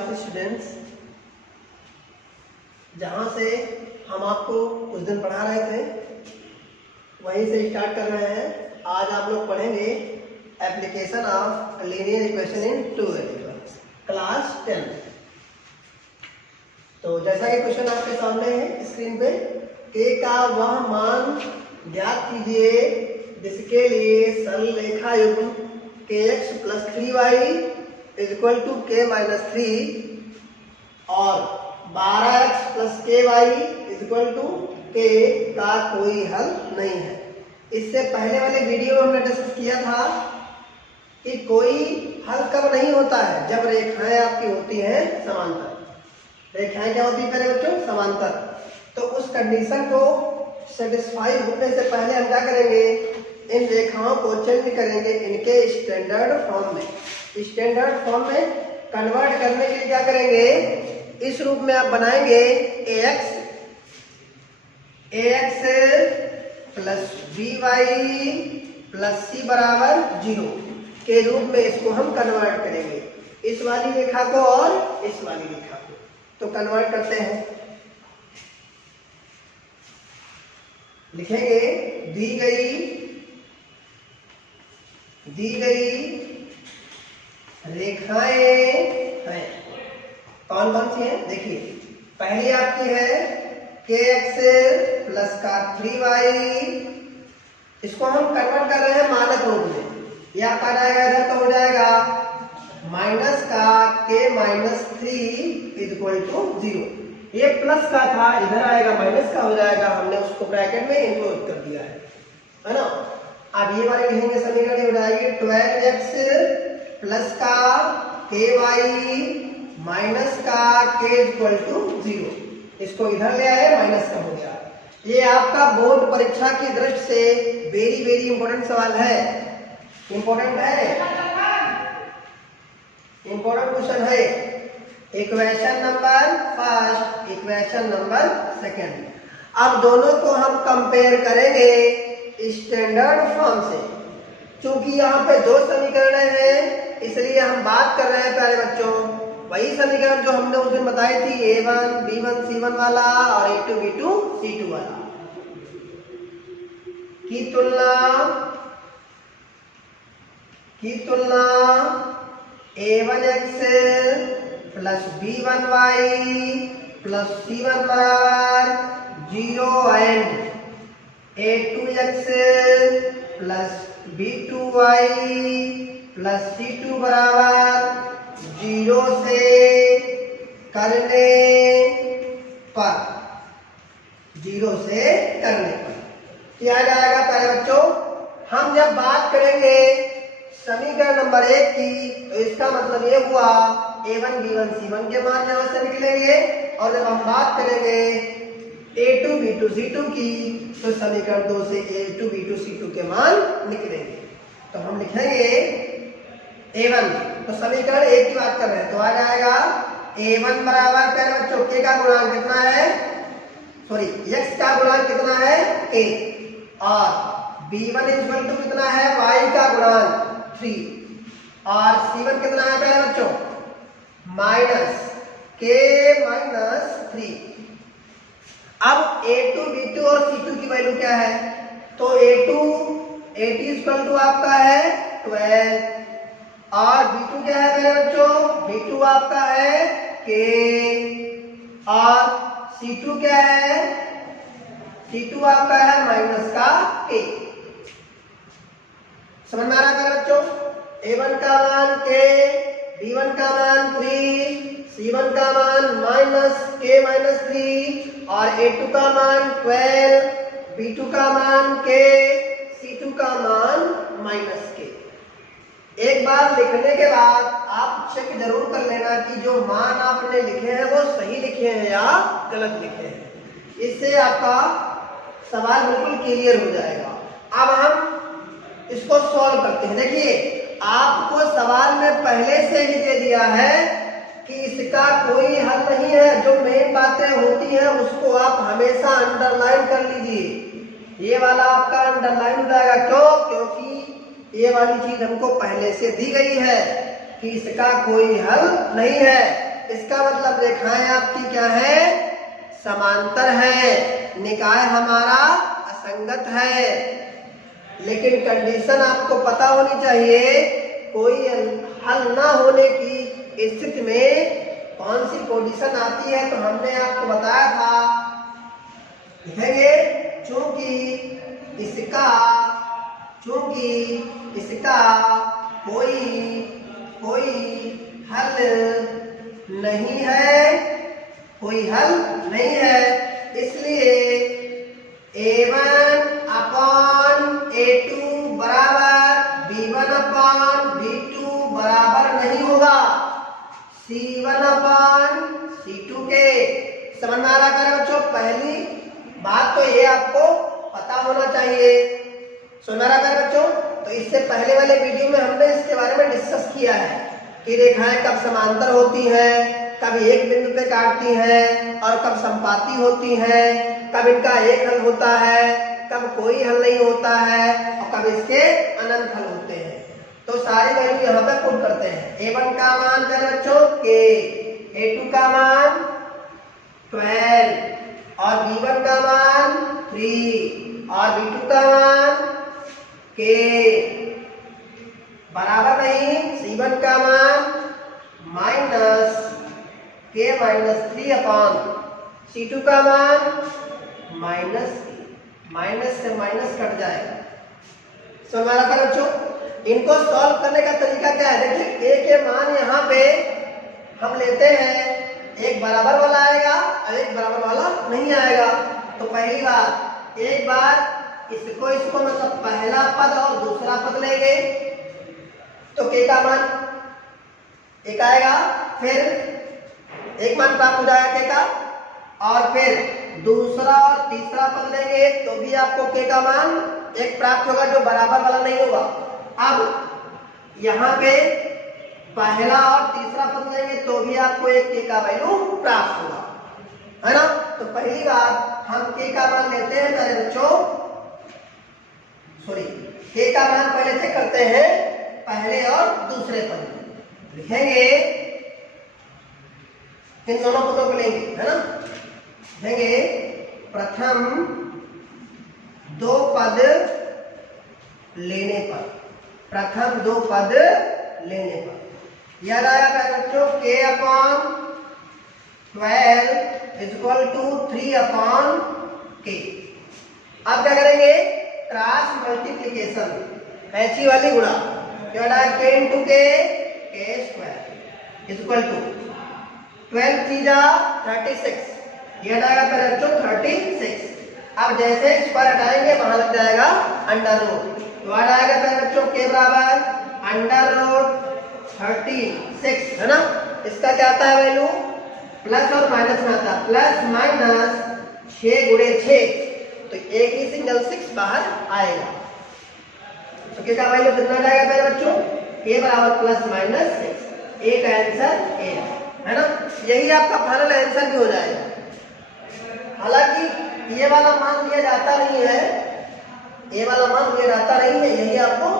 Of students, जहाँ से हम आपको उस दिन पढ़ा रहे थे वहीं से स्टार्ट कर रहे हैं। आज आप लोग पढ़ेंगे application of linear equation in two variables, class 10। तो जैसा कि क्वेश्चन आपके सामने है स्क्रीन पे, के का वह मान ज्ञात कीजिए जिसके लिए सरल रेखा युग्म kx plus 3y equal to k minus 3 और 12x plus ky equal to k का कोई हल नहीं है। इससे पहले वाले वीडियो में हमने डिस्कस किया था कि कोई हल कब नहीं होता है, जब रेखाएं आपकी होती हैं समांतर। रेखाएं क्या होती है पहले बच्चों? समांतर। तो उस कंडीशन को सेटिस्फाई होने से पहले हम क्या करेंगे, इन रेखाओं को चेंज करेंगे इनके स्टैंडर्ड फॉर्म में। स्टैंडर्ड फॉर्म में कन्वर्ट करने के लिए क्या करेंगे, इस रूप में आप बनाएंगे ax plus by plus c बराबर 0 के रूप में इसको हम कन्वर्ट करेंगे, इस वाली रेखा को और इस वाली रेखा को। तो कन्वर्ट करते हैं, लिखेंगे दी गई रेखाएं हैं, कौन कौन सी हैं? देखिए, पहली आपकी है kx प्लस का 3y, इसको हम कन्वर्ट कर रहे हैं मानक रूप में। ये आपका जाएगा इधर तो हो जाएगा माइनस का k माइनस 3 इक्वल टू 0। ये प्लस का था, इधर आएगा माइनस का हो जाएगा, हमने उसको ब्रैकेट में इंक्लूड कर दिया है ना। अब ये वाले लिखेंगे, समीकरण हो जाएगी 12x प्लस का ky माइनस का k इक्वल टू 0। इसको इधर ले आए, माइनस का हो गया। ये आपका बोर्ड परीक्षा की दृष्टि से वेरी वेरी इंपॉर्टेंट सवाल है, इंपॉर्टेंट क्वेश्चन है। Equation number first, equation number second. अब दोनों को हम कंपेयर करेंगे स्टैंडर्ड फॉर्म से। चूंकि यहाँ पे दो समीकरण हैं, इसलिए हम बात कर रहे हैं प्यारे बच्चों वही समीकरण जो हमने उस दिन बताई थी, a1 b1 c1 वाला और a2 b2 c2 वाला की तुलना a1x plus b1y plus c1 बराबर 0 and a2x plus b2y plus c2 बराबर 0 से करने पर क्या जाएगा पहले बच्चों? हम जब बात करेंगे समीकरण नंबर 1 की, तो इसका मतलब ये हुआ a1 b1 c1 के मान यहां से निकलेंगे, और जब हम बात करेंगे a2 b2 c2 की, तो समीकरण 2 से a2 b2 c2 के मान निकलेंगे। तो हम लिखेंगे a1, तो समीकरण 1 की बात कर रहे हैं, तो आ जाएगा a1 बराबर पहले बच्चों k का गुणांक कितना है, सॉरी x का गुणांक कितना है k, और b1 इक्वल टू कितना है y का गुणांक 3, और c1 कितना है पहले बच्चों माइनस k माइनस 3। अब a2 b2 और c2 की वैल्यू क्या है, तो a2 इक्वल टू आपका है 12, और b2 क्या है मेरे बच्चों, b2 आपका है k, और c2 क्या है, c2 आपका है माइनस का k। समझ में आ रहा है मेरे बच्चों? a1 का मान k, b1 का मान 3, c1 का मान माइनस k माइनस 3, और a2 का मान 12, b2 का मान k, c2 का मान माइनस k। एक बार लिखने के बाद आप चेक जरूर कर लेना कि जो मान आपने लिखे हैं वो सही लिखे हैं या गलत लिखे हैं। इससे आपका सवाल बिल्कुल क्लियर हो जाएगा। अब हम इसको सॉल्व करते हैं। देखिए, आपको सवाल में पहले से ही दे दिया है कि इसका कोई हल नहीं है। जो मेन बातें होती हैं उसको आप हमेशा अंडरलाइन कर लीजिए। ये वाला आपका अंडरलाइन हो जाएगा। क्यों? क्योंकि ये वाली चीज हमको पहले से दी गई है कि इसका कोई हल नहीं है। इसका मतलब रेखाएं आपकी क्या है, समांतर है, निकाय हमारा असंगत है। लेकिन कंडीशन आपको पता होनी चाहिए, कोई हल ना होने की स्थिति में कौन सी पोजीशन आती है। तो हमने आपको बताया था, लिखेंगे चूंकि इसका कोई हल नहीं है, इसलिए A1 अपॉन A2 बराबर B1 अपॉन B2 बराबर नहीं होगा C1 अपॉन C2 के। समझ में आ रहा है बच्चों? पहली बात तो ये आपको पता होना चाहिए। समझ में आ रहा है बच्चों? तो इससे पहले वाले वीडियो में हमने इसके बारे में डिस्कस किया है कि रेखाएं कब समांतर होती हैं, कब एक बिंदु पे काटती हैं, और कब संपाती होती हैं, कब इनका एक हल होता है, कब कोई हल नहीं होता है, और कब इसके अनंत हल होते हैं। तो सारी वैल्यू यहाँ पे पुट करते हैं। A1 का मान क्या है बच्चों? K, A2 का मान 12 और B1 का मान 3 और B2 का मान K बराबर नहीं C1 का मान minus K minus 3 upon C2 का मान माइनस से माइनस कट जाएगा। समझ में आ रहा है बच्चों? इनको सॉल्व करने का तरीका क्या है? देखिए K के मान यहाँ पे हम लेते हैं, एक बराबर वाला आएगा और एक बराबर वाला नहीं आएगा। तो पहली बात, एक बार इसको मतलब पहला पद और दूसरा पद लेंगे तो K का मान एक आएगा, फिर एक मान प्राप्त हो जाएगा K का, और फिर दूसरा और तीसरा पद लेंगे तो भी आपको K का मान एक प्राप्त होगा जो बराबर वाला नहीं होगा। अब यहाँ पे पहला और तीसरा पद लेंगे तो भी आपको एक K का वैल्यू प्राप्त होगा, है ना? तो पहली बात हम K का मान लेते हैं पहले बच्चों, K का मान पहले से करते हैं पहले और दूसरे पद में। लिखेंगे इन दोनों पदों को लेंगे, है ना? लिखेंगे प्रथम दो पद लेने पर, याद आया बच्चों? K upon 12 is equal to 3 upon K। अब क्या करेंगे? क्रॉस मल्टीप्लीकेशन, ऐसी वाली गुणा, क्या K into K, K square is equal to 12 3 36, याद आएगा पहले बच्चों 36। अब जैसे स्क्वायर हटाएंगे वहां लग जाएगा अंडर रूट, तो याद आएगा पहले बच्चों K बराबर अंडर रूट 36, है ना? इसका क्या आता है वैल्यू? प्लस और माइनस में आता है, प्लस माइनस 6 गुणे 6, तो एक ही सिंगल 6 बाहर आएगा। तो K का वैल्यू कितना जाएगा पहले बच्चों? K बराबर प्लस माइनस 6। एक आंसर A है ना? यही आपका फाइनल आंसर भी हो जाएगा। हालांकि ये वाला मान दिया जाता नहीं है, यही आपको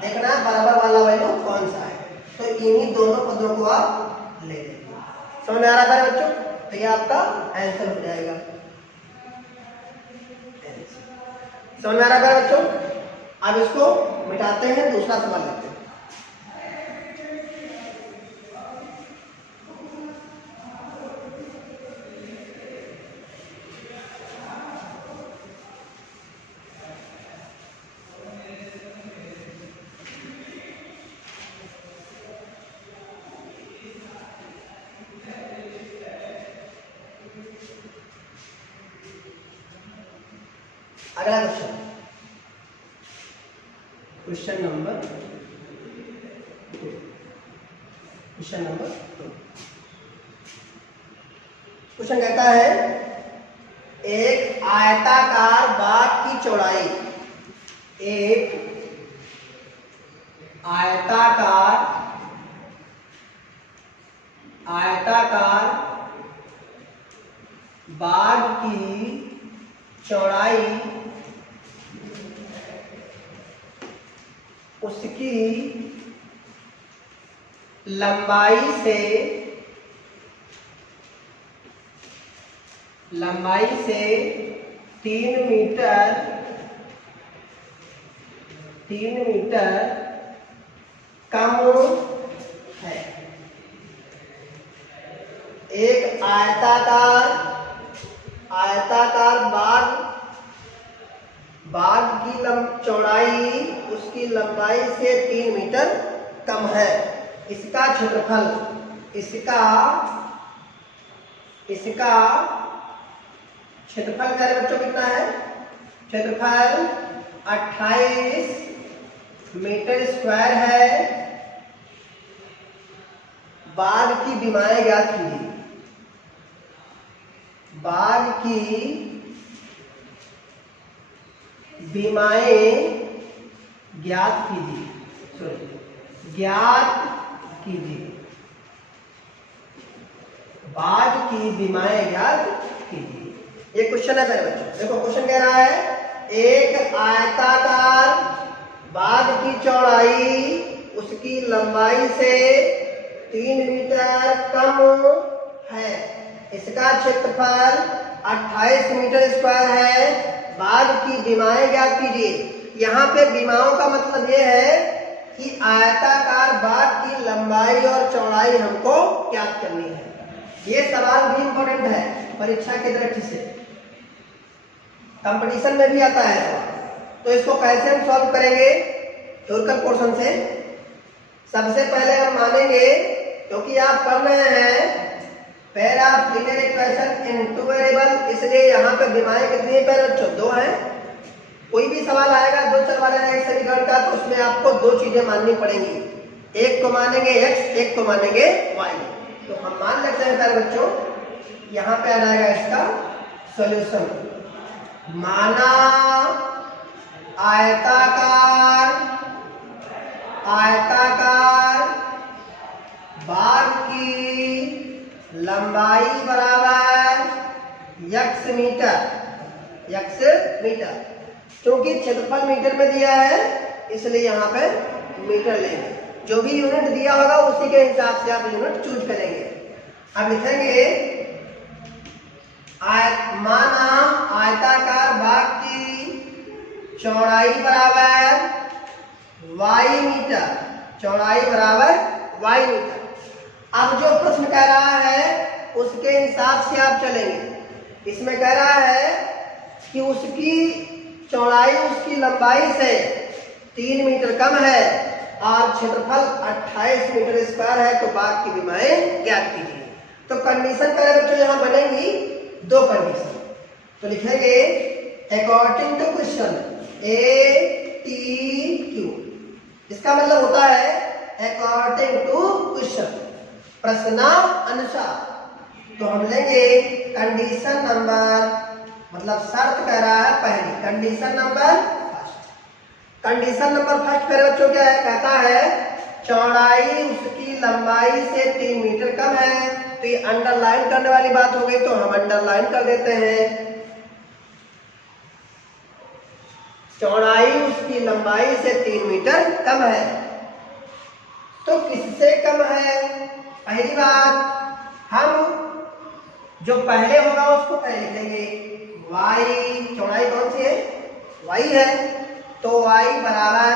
देखना है बराबर वाला वैल्यू कौन सा है। तो इन्हीं दोनों पदों को आप ले लेंगे। समझ में आ रहा है बच्चों? तो ये आपका आंसर हो जाएगा। समझ में आ रहा है बच्चों? अब इसको मिटाते हैं, दूसरा सवाल लेते हैं। अगला क्वेश्चन नंबर 2। क्वेश्चन कहता है, एक आयताकार बाग की चौड़ाई, एक आयताकार बाग की चौड़ाई उसकी लंबाई से लंबाई से 3 मीटर कम है। एक आयताकार बाग की चौड़ाई उसकी लंबाई से 3 मीटर कम है। इसका क्षेत्रफल क्या है बच्चों, कितना है? क्षेत्रफल 28 मीटर स्क्वायर है। बाग की विमाएं ज्ञात कीजिए। बाग की विमाएं ज्ञात कीजिए। बाग की विमाएं ज्ञात कीजिए। ये क्वेश्चन है मेरे बच्चों। देखो क्वेश्चन कह रहा है एक आयताकार बाग की चौड़ाई उसकी लंबाई से 3 मीटर कम है। इसका क्षेत्रफल 28 मीटर स्क्वायर है। बाग की विमाएं ज्ञात कीजिए। यहाँ पे विमाओं का मतलब ये है कि आयताकार बाग की लंबाई और चौड़ाई हमको ज्ञात करनी है। ये सवाल भी इंपॉर्टेंट है परीक्षा की दृष्टि से, कंपटीशन में भी आता है। तो इसको कैसे हम सॉल्व करेंगे? थ्योरिकल पोर्शन से सबसे पहले हम मानेंगे, क्योंकि आप पढ़ रहे हैं pair of linear equation in two variable, इसलिए यहाँ पे विमाएं कितनी है पेयर बच्चों? 2 है। कोई भी सवाल आएगा 2 चल वाला है एक समीकरण का, तो उसमें आपको 2 चीजें माननी पड़ेंगी। एक को मानेंगे x, एक को मानेंगे y। तो हम मान लेते हैं पेयर बच्चों, यहाँ पे आ जाएगा इसका सॉल्यूशन। माना आयताकार बाग की लंबाई बराबर x मीटर। क्योंकि क्षेत्रफल मीटर में दिया है इसलिए यहाँ पे मीटर लेंगे। जो भी यूनिट दिया होगा उसी के हिसाब से आप यूनिट चूज करेंगे। अब लिखेंगे माना आयताकार बाग की चौड़ाई बराबर y मीटर। अब जो प्रश्न कह रहा है उसके हिसाब से आप चलेंगे। इसमें कह रहा है कि उसकी चौड़ाई उसकी लंबाई से 3 मीटर कम है और क्षेत्रफल 28 मीटर स्क्वायर है। तो बाग की विमाएं ज्ञात कीजिए। तो कंडीशन पहले बच्चों यहाँ बनेंगी 2 कंडीशन। तो लिखेंगे अकॉर्डिंग टू क्वेश्चन ATQ। इसका मतलब होता है अकॉर्डिंग टू क्वेश्चन, प्रश्नानुसार। तो हम लेंगे कंडीशन नंबर, मतलब शर्त कह रहा है पहली, कंडीशन नंबर फर्स्ट मेरे बच्चों क्या है? कहता है चौड़ाई उसकी लंबाई से 3 मीटर कम है। तो ये अंडरलाइन करने वाली बात हो गई, तो हम अंडरलाइन कर देते हैं। चौड़ाई उसकी लंबाई से 3 मीटर कम है। तो किससे कम है? पहली बात, हम जो पहले होगा उसको पहले लिखेंगे। y, चौड़ाई कौन सी है? y है। तो y बराबर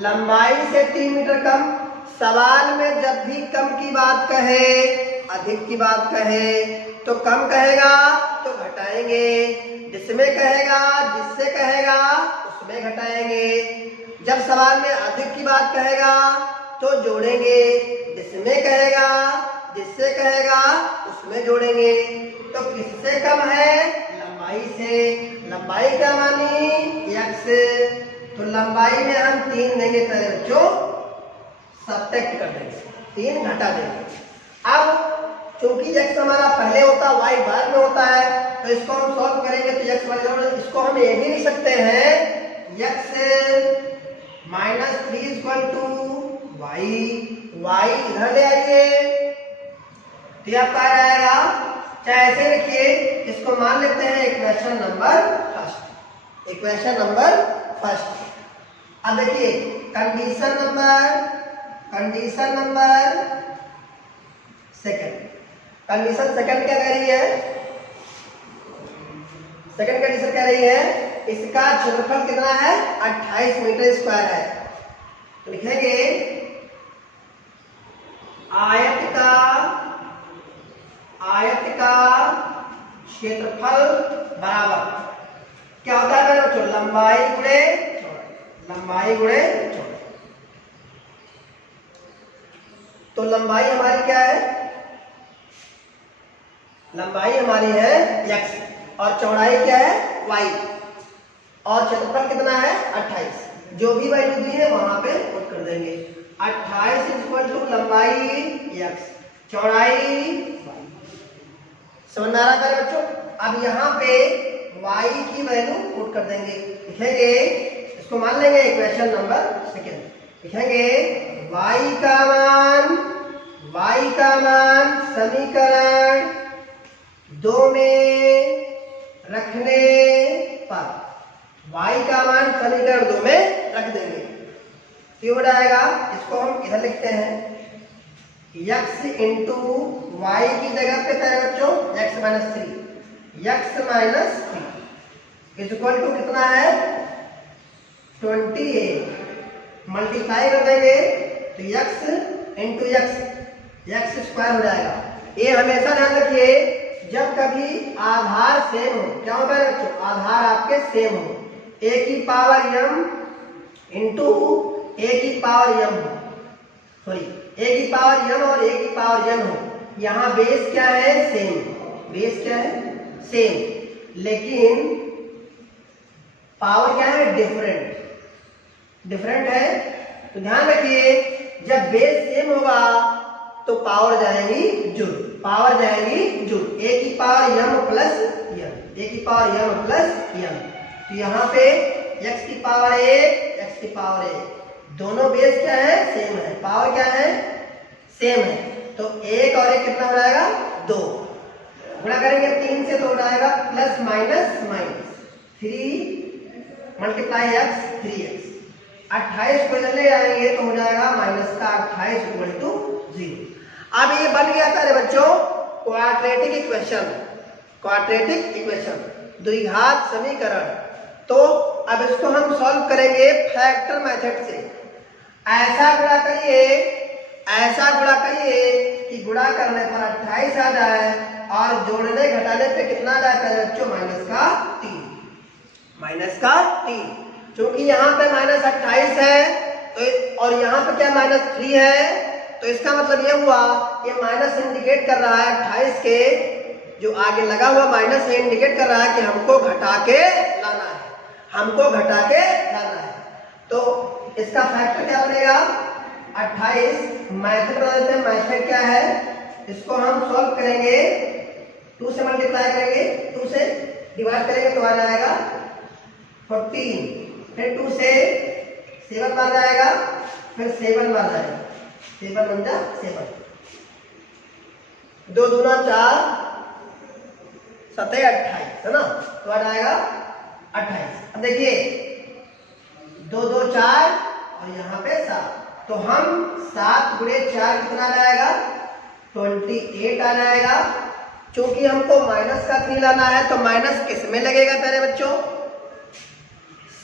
लंबाई से 3 मीटर कम। सवाल में जब भी कम की बात कहे, अधिक की बात कहे, तो कम कहेगा तो घटाएंगे, जिसमें कहेगा जिससे कहेगा उसमें घटाएंगे। जब सवाल में अधिक की बात कहेगा तो जोड़ेंगे, जिसमें कहेगा जिससे कहेगा उसमें जोड़ेंगे। तो किससे कम है? लंबाई से। लंबाई क्या मानी? x। तो लंबाई में हम 3 देंगे पहले बच्चों, सब्ट्रैक्ट कर देंगे, 3 घटा देंगे। अब क्योंकि x हमारा पहले होता है y बाद में होता है, तो इसको हम सॉल्व करेंगे तो x वाले इसको हम ये भी लिख सकते हैं x -3 y इधर ले आइए तो आपका आ जाएगा। चाहे ऐसे लिखिए, इसको मान लेते हैं इक्वेशन नंबर फर्स्ट। अब देखिए condition number second. Condition second क्या कह रही है? सेकंड कंडीशन कह रही है इसका क्षेत्रफल कितना है 28 मीटर स्क्वायर है। तो लिखेंगे आयत का क्षेत्रफल बराबर क्या होता है मेरे बच्चों, लंबाई गुणे चौड़ाई। तो लंबाई हमारी क्या है, लंबाई हमारी है x और चौड़ाई क्या है y और क्षेत्रफल कितना है 28। जो भी वैल्यू दी है वहां पे पुट कर देंगे। 28 इक्वल टू लंबाई x चौड़ाई समझ आ रहा है बच्चों। अब यहाँ पे y की वैल्यू पुट कर देंगे। लिखेंगे इसको मान लेंगे इक्वेशन नंबर सेकंड। लिखेंगे y का मान समीकरण 2 में रखने पर y का मान समीकरण 2 में रख देंगे। तो हो जाएगा, इसको हम इधर लिखते हैं x इंटू वाई की जगह पे है बच्चों x माइनस 3 इक्वल टू कितना है 28 मल्टीप्लाई कर देंगे तो x इंटू एक्स स्क्वायर हो जाएगा। ये हमेशा ध्यान रखिए जब कभी आधार सेम हो, क्या होगा बच्चों, आधार आपके सेम हो, a की पावर m इंटू a की पावर m हो, सॉरी a की पावर m और a की पावर n हो। यहाँ बेस क्या है सेम, बेस क्या है सेम, लेकिन पावर क्या है डिफरेंट है। तो ध्यान रखिए जब बेस सेम होगा तो पावर जाएगी जुड़, a की पावर m प्लस m, तो यहाँ पे x की पावर 1 दोनों बेस क्या है सेम है, पावर क्या है सेम है। तो 1 और 1 कितना हो जाएगा 2, गुणा करेंगे 3 से तो हो जाएगा plus minus 3 multiply x 3x। 28 को इधर ले आएंगे तो हो जाएगा माइनस का 28 इक्वल टू 0। अब ये बन गया था बच्चों क्वाड्रेटिक इक्वेशन, द्विघात समीकरण। तो अब इसको हम सॉल्व करेंगे फैक्टर मेथड से। ऐसा गुणा करिए कि गुणा करने पर 28 आ जाए और जोड़ने घटाने पे कितना आ जाता है बच्चों माइनस का 3। क्योंकि यहाँ पे माइनस 28 है तो और यहाँ पे क्या माइनस 3 है, तो इसका मतलब ये हुआ ये माइनस इंडिकेट कर रहा है 28 के जो आगे लगा हुआ माइनस ये इंडिकेट कर रहा है कि हमको घटा के लाना है। तो इसका फैक्टर क्या बनेगा 28। मेथड बना देते हैं, मेथड क्या है, इसको हम सॉल्व करेंगे 2 से मल्टीप्लाई करेंगे, 2 से डिवाइड करेंगे तो आ जाएगा 14, फिर 2 से 7 बार जाएगा, फिर 7 बार जाएगा, 7 बन जा 7, 2 दूना 4 7 28 है ना, तो आ जाएगा 28। अब देखिए 2 2 4 और यहाँ पे 7, तो हम 7 गुणे 4 कितना आ जाएगा 28 आ जाएगा। चूंकि हमको माइनस का 3 लाना है तो माइनस किस में लगेगा पहले बच्चों,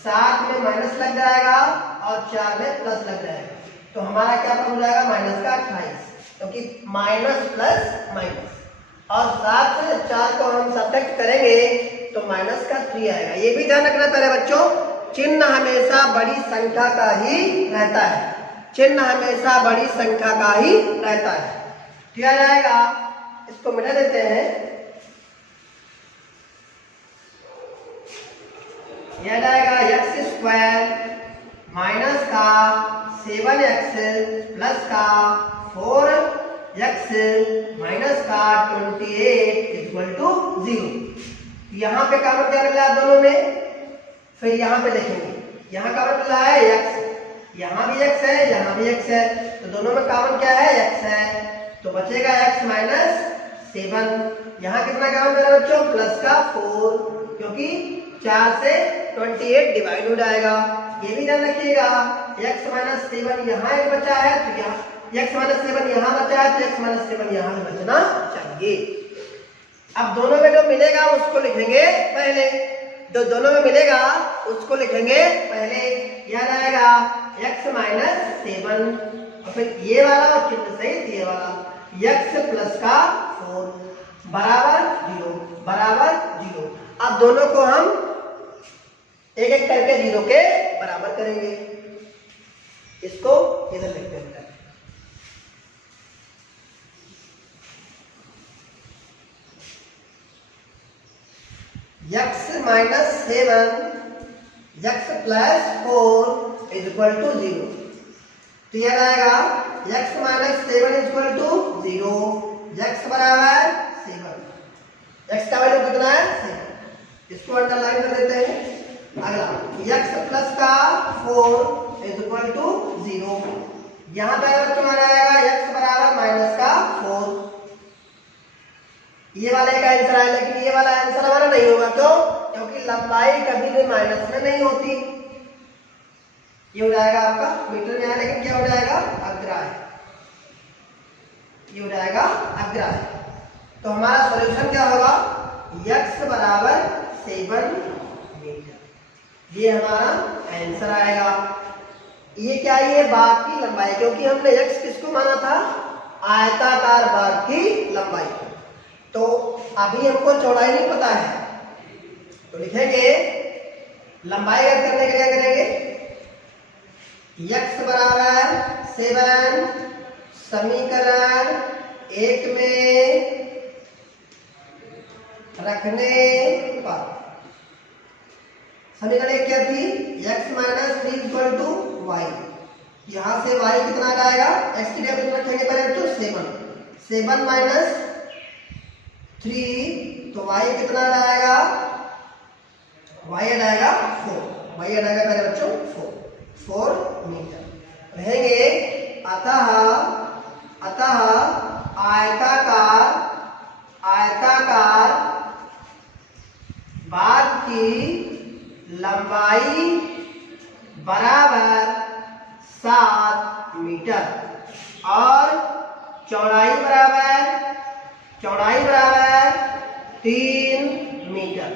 7 में माइनस लग जाएगा और 4 में प्लस लग जाएगा। तो हमारा क्या हो जाएगा माइनस का 28, क्योंकि माइनस प्लस माइनस, और 7 से 4 को हम सब्ट्रैक्ट करेंगे तो माइनस का 3 आएगा। ये भी ध्यान रखना पहले बच्चों, चिन्ह हमेशा बड़ी संख्या का ही रहता है, क्या जाएगा, इसको मिटा देते हैं, यह जाएगा एक्स स्क्वायर माइनस का 7x प्लस का 4x माइनस का 28 इक्वल टू 0। यहाँ पे कॉमन क्या मिल रहा है दोनों में, फिर यहाँ पे देखेंगे यहाँ कॉमन मिल रहा है x, यहाँ भी x है, यहाँ भी x है, तो दोनों में कॉमन क्या है x है, तो बचेगा x माइनस 7। यहाँ कितना कॉमन मिला बच्चों प्लस का 4, क्योंकि 4 से 28 डिवाइड हो जाएगा। ये भी ध्यान रखिएगा x माइनस 7 यहाँ एक बचा है, तो यहाँ x माइनस 7 यहाँ बचा है, तो x माइनस 7 यहाँ भी बचना चाहिए। अब दोनों में जो मिलेगा उसको लिखेंगे पहले, जो दोनों में मिलेगा उसको लिखेंगे पहले, याद आएगा x माइनस 7 और फिर ये वाला और चिन्ह सहित ये वाला x प्लस का 4 बराबर 0 बराबर 0। अब दोनों को हम एक एक करके 0 के बराबर करेंगे। इसको इधर लिखते हैं, x minus 7 x plus 4 is equal to 0। तो यह आएगा x minus 7 is equal to 0, x बराबर 7, x का वैल्यू कितना है 7, इसको अंडरलाइन कर देते हैं। अगला x प्लस का 4 इज इक्वल टू 0, यहाँ पे बच्चों आ जाएगा x बराबर माइनस का 4। ये वाला एक आंसर है, लेकिन ये वाला आंसर हमारा नहीं होगा। क्यों? क्योंकि लंबाई कभी भी माइनस में नहीं होती। ये हो जाएगा आपका मीटर में है, लेकिन क्या हो जाएगा अग्राह्य, ये हो जाएगा अग्राह्य। तो हमारा सॉल्यूशन क्या होगा, x बराबर 7 मीटर, ये हमारा आंसर आएगा। ये क्या है, ये बाग की लंबाई, क्योंकि हमने x किसको माना था, आयताकार बाग की लंबाई। तो अभी हमको चौड़ाई नहीं पता है, तो लिखेंगे लंबाई ज्ञात करने के लिए करेंगे x बराबर 7 समीकरण 1 में रखने पर, समीकरण 1 क्या थी, x minus 3 equal to y, यहां से y कितना आ जाएगा, x की जगह रखेंगे पहले तो 7 माइनस 3, तो y कितना आ जाएगा, y आ जाएगा 4, y आ जाएगा पहले बच्चों 4 मीटर रहेंगे। अतः आयताकार बाग की लंबाई बराबर 7 मीटर और चौड़ाई बराबर 3 मीटर।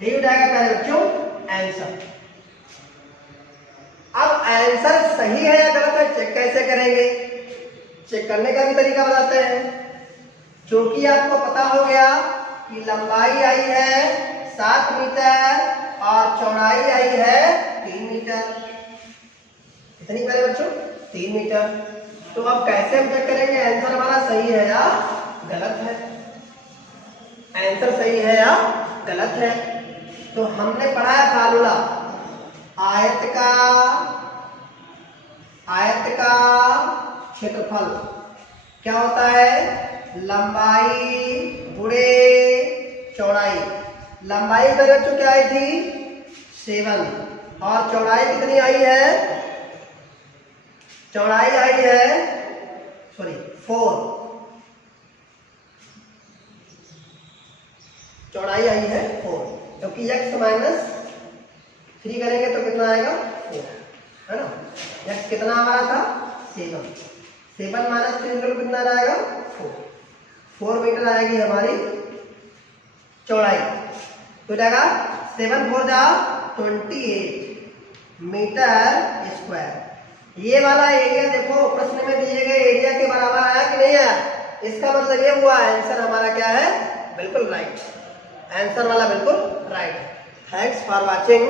यही हो जाएगा पहले बच्चों आंसर। अब आंसर सही है या गलत है चेक कैसे करेंगे, चेक करने का भी तरीका बताते हैं। क्योंकि आपको पता हो गया कि लंबाई आई है 7 मीटर और चौड़ाई आई है 3 मीटर, कितनी पहले बच्चों 3 मीटर। तो अब कैसे हम चेक करेंगे आंसर हमारा सही है या गलत है, आंसर सही है या गलत है। तो हमने पढ़ा है फार्मूला, आयत का क्षेत्रफल क्या होता है, लंबाई गुणे चौड़ाई। लंबाई मेरे बच्चों क्या आई थी 7 और चौड़ाई कितनी आई है, चौड़ाई आई है 4, चौड़ाई आई है 4, क्योंकि x माइनस 3 करेंगे तो कितना आएगा 4, है ना। x कितना हमारा था 7 माइनस 3 कितना आएगा 4 मीटर आएगी हमारी चौड़ाई। तो जाएगा 7 4 जा 28 मीटर स्क्वायर। ये वाला एरिया देखो प्रश्न में दिए गए एरिया के बराबर आया कि नहीं आया, इसका मतलब ये हुआ आंसर हमारा क्या है, बिल्कुल राइट, आंसर वाला बिल्कुल राइट। Thanks for watching.